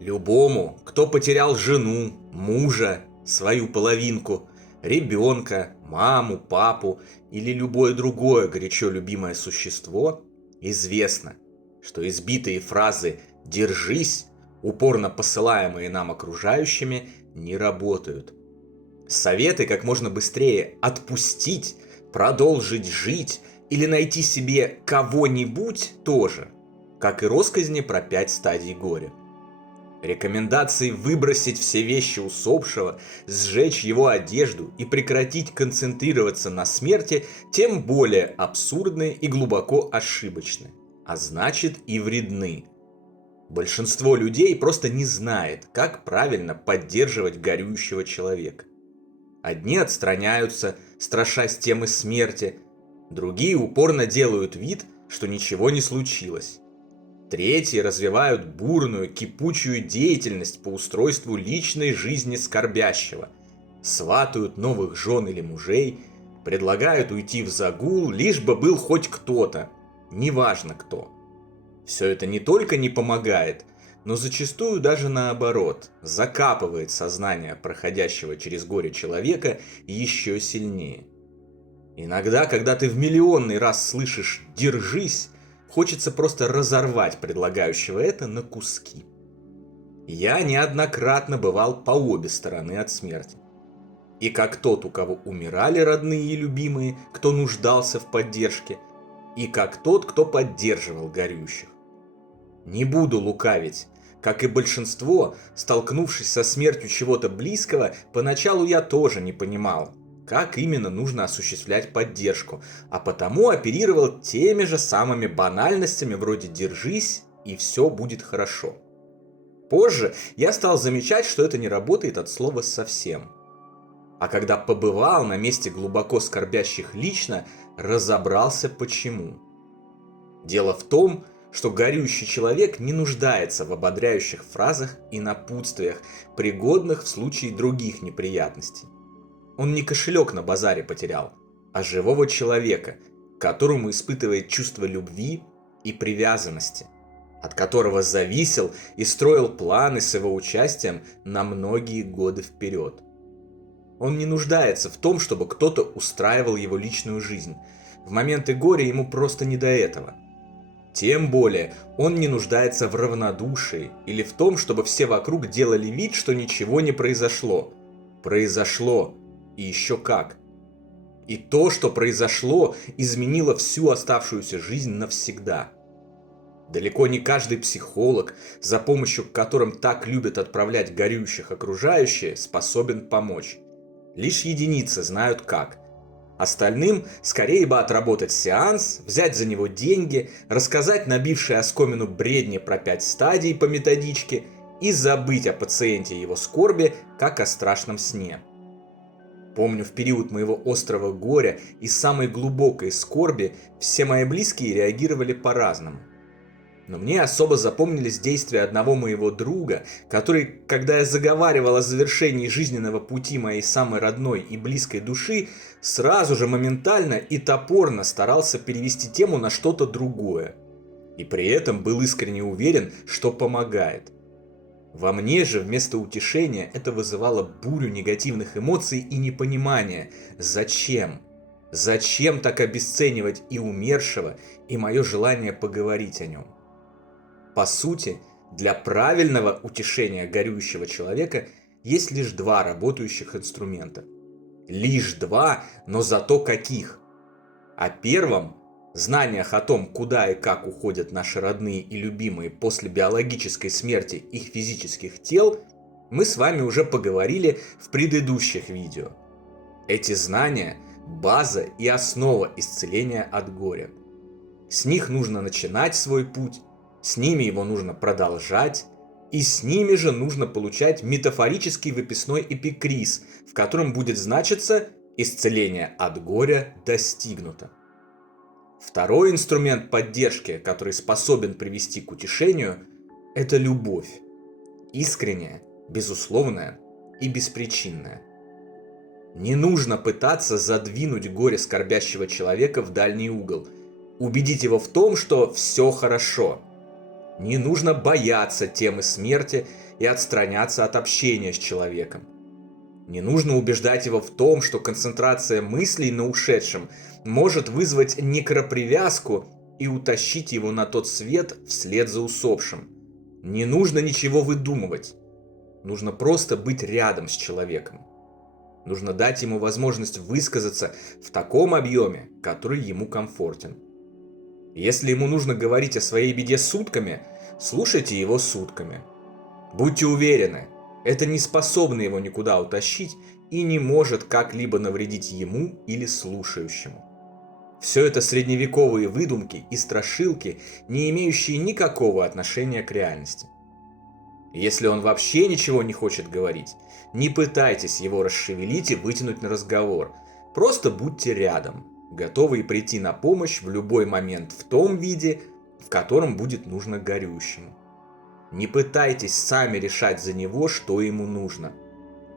Любому, кто потерял жену, мужа, свою половинку, ребенка, маму, папу или любое другое горячо любимое существо, известно, что избитые фразы «держись», упорно посылаемые нам окружающими, не работают. Советы как можно быстрее отпустить, продолжить жить или найти себе кого-нибудь тоже, как и россказни про 5 стадий горя. Рекомендации выбросить все вещи усопшего, сжечь его одежду и прекратить концентрироваться на смерти тем более абсурдны и глубоко ошибочны, а значит и вредны. Большинство людей просто не знает, как правильно поддерживать горюющего человека. Одни отстраняются, страшась темы смерти, другие упорно делают вид, что ничего не случилось. Третьи развивают бурную, кипучую деятельность по устройству личной жизни скорбящего, сватают новых жен или мужей, предлагают уйти в загул, лишь бы был хоть кто-то, неважно кто. Все это не только не помогает, но зачастую даже наоборот, закапывает сознание проходящего через горе человека еще сильнее. Иногда, когда ты в миллионный раз слышишь «держись», хочется просто разорвать предлагающего это на куски. Я неоднократно бывал по обе стороны от смерти. И как тот, у кого умирали родные и любимые, кто нуждался в поддержке, и как тот, кто поддерживал горюющих. Не буду лукавить. Как и большинство, столкнувшись со смертью чего-то близкого, поначалу я тоже не понимал, как именно нужно осуществлять поддержку, а потому оперировал теми же самыми банальностями вроде «держись» и «все будет хорошо». Позже я стал замечать, что это не работает от слова совсем. А когда побывал на месте глубоко скорбящих лично, разобрался почему. Дело в том, что горюющий человек не нуждается в ободряющих фразах и напутствиях, пригодных в случае других неприятностей. Он не кошелек на базаре потерял, а живого человека, к которому испытывает чувство любви и привязанности, от которого зависел и строил планы с его участием на многие годы вперед. Он не нуждается в том, чтобы кто-то устраивал его личную жизнь. В моменты горя ему просто не до этого. Тем более, он не нуждается в равнодушии или в том, чтобы все вокруг делали вид, что ничего не произошло. Произошло. И еще как. И то, что произошло, изменило всю оставшуюся жизнь навсегда. Далеко не каждый психолог, за помощью к которым так любят отправлять горюющих окружающие, способен помочь. Лишь единицы знают как. Остальным скорее бы отработать сеанс, взять за него деньги, рассказать набившие оскомину бредни про 5 стадий по методичке и забыть о пациенте и его скорби, как о страшном сне. Помню, в период моего острого горя и самой глубокой скорби все мои близкие реагировали по-разному. Но мне особо запомнились действия одного моего друга, который, когда я заговаривал о завершении жизненного пути моей самой родной и близкой души, сразу же моментально и топорно старался перевести тему на что-то другое. И при этом был искренне уверен, что помогает. Во мне же вместо утешения это вызывало бурю негативных эмоций и непонимания. Зачем? Зачем так обесценивать и умершего, и мое желание поговорить о нем? По сути, для правильного утешения горюющего человека есть лишь два работающих инструмента. Лишь два, но зато каких. О первом, знаниях о том, куда и как уходят наши родные и любимые после биологической смерти их физических тел, мы с вами уже поговорили в предыдущих видео. Эти знания – база и основа исцеления от горя. С них нужно начинать свой путь, с ними его нужно продолжать, и с ними же нужно получать метафорический выписной эпикриз, в котором будет значиться «исцеление от горя достигнуто». Второй инструмент поддержки, который способен привести к утешению, это любовь. Искренняя, безусловная и беспричинная. Не нужно пытаться задвинуть горе скорбящего человека в дальний угол, убедить его в том, что все хорошо. Не нужно бояться темы смерти и отстраняться от общения с человеком. Не нужно убеждать его в том, что концентрация мыслей на ушедшем может вызвать некропривязку и утащить его на тот свет вслед за усопшим. Не нужно ничего выдумывать. Нужно просто быть рядом с человеком. Нужно дать ему возможность высказаться в таком объеме, который ему комфортен. Если ему нужно говорить о своей беде сутками, слушайте его сутками. Будьте уверены, это не способно его никуда утащить и не может как-либо навредить ему или слушающему. Все это средневековые выдумки и страшилки, не имеющие никакого отношения к реальности. Если он вообще ничего не хочет говорить, не пытайтесь его расшевелить и вытянуть на разговор. Просто будьте рядом, готовые прийти на помощь в любой момент в том виде, в котором будет нужно горюющему. Не пытайтесь сами решать за него, что ему нужно.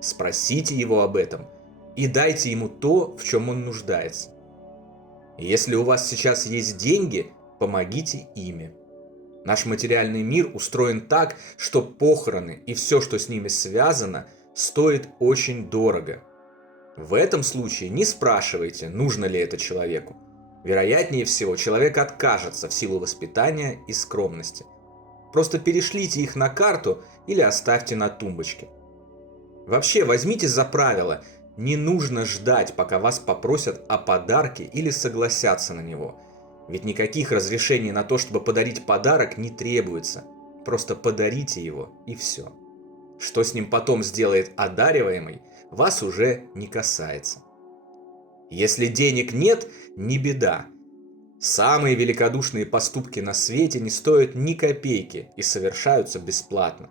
Спросите его об этом и дайте ему то, в чем он нуждается. Если у вас сейчас есть деньги, помогите ими. Наш материальный мир устроен так, что похороны и все, что с ними связано, стоит очень дорого. В этом случае не спрашивайте, нужно ли это человеку. Вероятнее всего, человек откажется в силу воспитания и скромности. Просто перешлите их на карту или оставьте на тумбочке. Вообще, возьмите за правило, не нужно ждать, пока вас попросят о подарке или согласятся на него. Ведь никаких разрешений на то, чтобы подарить подарок, не требуется. Просто подарите его и все. Что с ним потом сделает одариваемый, вас уже не касается. Если денег нет, не беда. Самые великодушные поступки на свете не стоят ни копейки и совершаются бесплатно.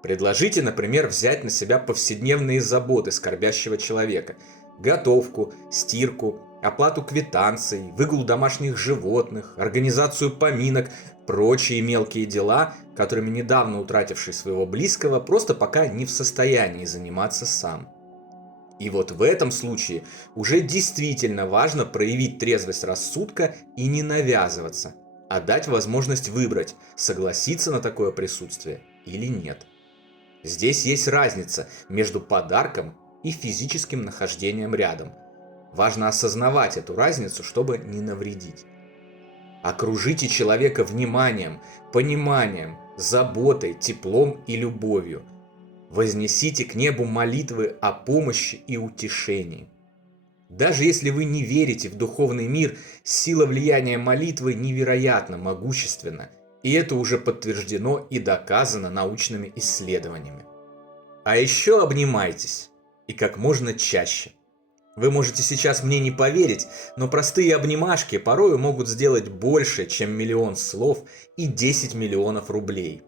Предложите, например, взять на себя повседневные заботы скорбящего человека: готовку, стирку, оплату квитанций, выгул домашних животных, организацию поминок, прочие мелкие дела, которыми недавно утративший своего близкого просто пока не в состоянии заниматься сам. И вот в этом случае уже действительно важно проявить трезвость рассудка и не навязываться, а дать возможность выбрать, согласиться на такое присутствие или нет. Здесь есть разница между подарком и физическим нахождением рядом. Важно осознавать эту разницу, чтобы не навредить. Окружите человека вниманием, пониманием, заботой, теплом и любовью. Вознесите к небу молитвы о помощи и утешении. Даже если вы не верите в духовный мир, сила влияния молитвы невероятно могущественна, и это уже подтверждено и доказано научными исследованиями. А еще обнимайтесь, и как можно чаще. Вы можете сейчас мне не поверить, но простые обнимашки порою могут сделать больше, чем 1 000 000 слов и 10 миллионов рублей.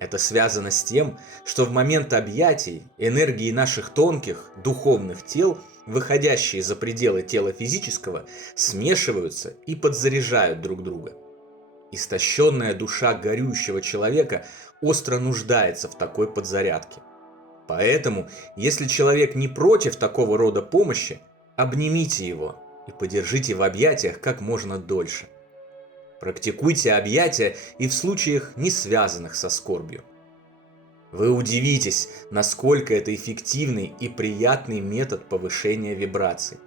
Это связано с тем, что в момент объятий энергии наших тонких, духовных тел, выходящие за пределы тела физического, смешиваются и подзаряжают друг друга. Истощенная душа горюющего человека остро нуждается в такой подзарядке. Поэтому, если человек не против такого рода помощи, обнимите его и подержите в объятиях как можно дольше. Практикуйте объятия и в случаях, не связанных со скорбью. Вы удивитесь, насколько это эффективный и приятный метод повышения вибраций.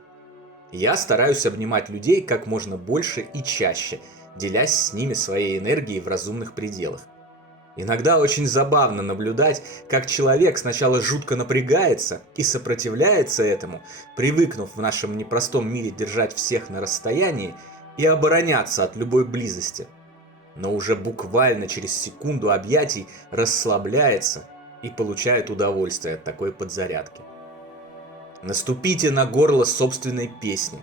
Я стараюсь обнимать людей как можно больше и чаще, делясь с ними своей энергией в разумных пределах. Иногда очень забавно наблюдать, как человек сначала жутко напрягается и сопротивляется этому, привыкнув в нашем непростом мире держать всех на расстоянии и обороняться от любой близости. Но уже буквально через секунду объятий расслабляется и получает удовольствие от такой подзарядки. Наступите на горло собственной песни,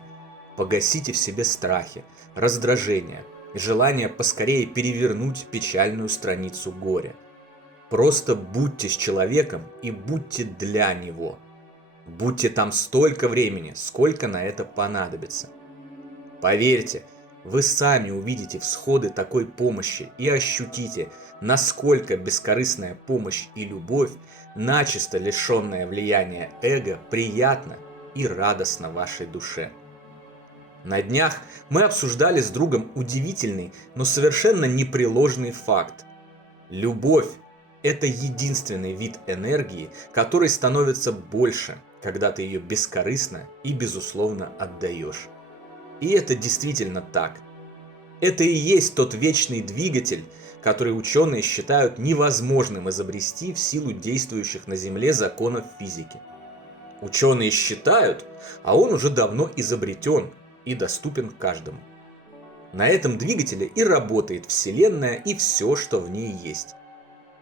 погасите в себе страхи, раздражение и желание поскорее перевернуть печальную страницу горя. Просто будьте с человеком и будьте для него. Будьте там столько времени, сколько на это понадобится. Поверьте, вы сами увидите всходы такой помощи и ощутите, насколько бескорыстная помощь и любовь, начисто лишенная влияния эго, приятна и радостна вашей душе. На днях мы обсуждали с другом удивительный, но совершенно непреложный факт. Любовь – Это единственный вид энергии, который становится больше, когда ты ее бескорыстно и безусловно отдаешь. И это действительно так. Это и есть тот вечный двигатель, который ученые считают невозможным изобрести в силу действующих на Земле законов физики. Ученые считают, а он уже давно изобретен и доступен каждому. На этом двигателе и работает Вселенная и все, что в ней есть.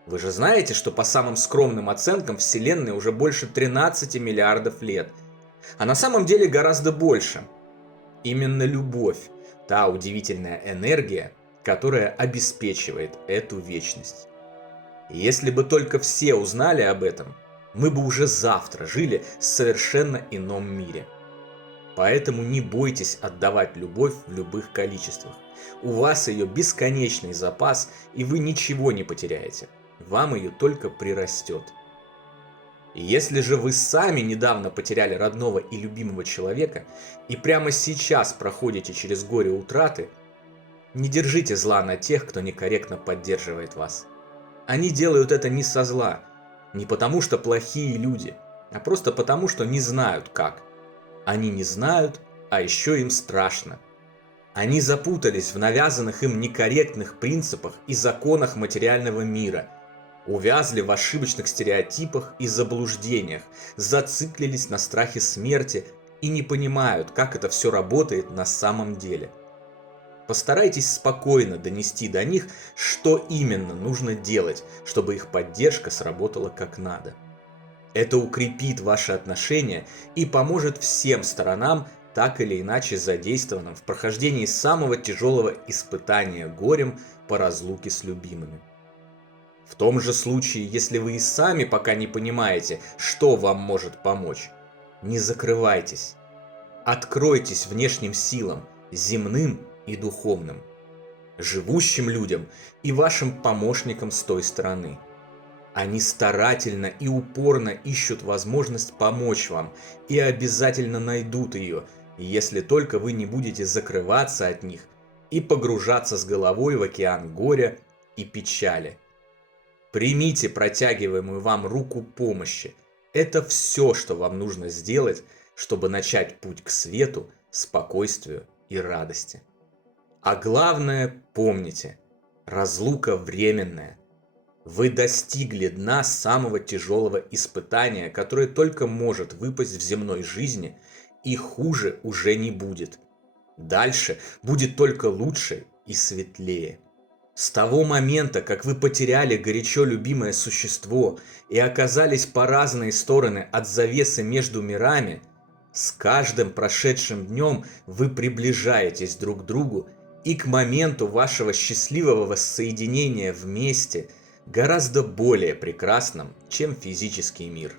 Вы же знаете, что по самым скромным оценкам Вселенной уже больше 13 миллиардов лет, а на самом деле гораздо больше. Именно любовь, та удивительная энергия, которая обеспечивает эту вечность. И если бы только все узнали об этом, мы бы уже завтра жили в совершенно ином мире. Поэтому не бойтесь отдавать любовь в любых количествах. У вас ее бесконечный запас, и вы ничего не потеряете. Вам ее только прирастет. И если же вы сами недавно потеряли родного и любимого человека, и прямо сейчас проходите через горе утраты, не держите зла на тех, кто некорректно поддерживает вас. Они делают это не со зла, не потому что плохие люди, а просто потому что не знают как. Они не знают, а еще им страшно. Они запутались в навязанных им некорректных принципах и законах материального мира, увязли в ошибочных стереотипах и заблуждениях, зациклились на страхе смерти и не понимают, как это все работает на самом деле. Постарайтесь спокойно донести до них, что именно нужно делать, чтобы их поддержка сработала как надо. Это укрепит ваши отношения и поможет всем сторонам, так или иначе задействованным в прохождении самого тяжелого испытания горем по разлуке с любимыми. В том же случае, если вы и сами пока не понимаете, что вам может помочь, не закрывайтесь. Откройтесь внешним силам, земным и духовным, живущим людям и вашим помощникам с той стороны. Они старательно и упорно ищут возможность помочь вам и обязательно найдут ее, если только вы не будете закрываться от них и погружаться с головой в океан горя и печали. Примите протягиваемую вам руку помощи. Это все, что вам нужно сделать, чтобы начать путь к свету, спокойствию и радости. А главное, помните, разлука временная. Вы достигли дна самого тяжелого испытания, которое только может выпасть в земной жизни, и хуже уже не будет. Дальше будет только лучше и светлее. С того момента, как вы потеряли горячо любимое существо и оказались по разные стороны от завесы между мирами, с каждым прошедшим днем вы приближаетесь друг к другу, и к моменту вашего счастливого воссоединения вместе гораздо более прекрасным, чем физический мир.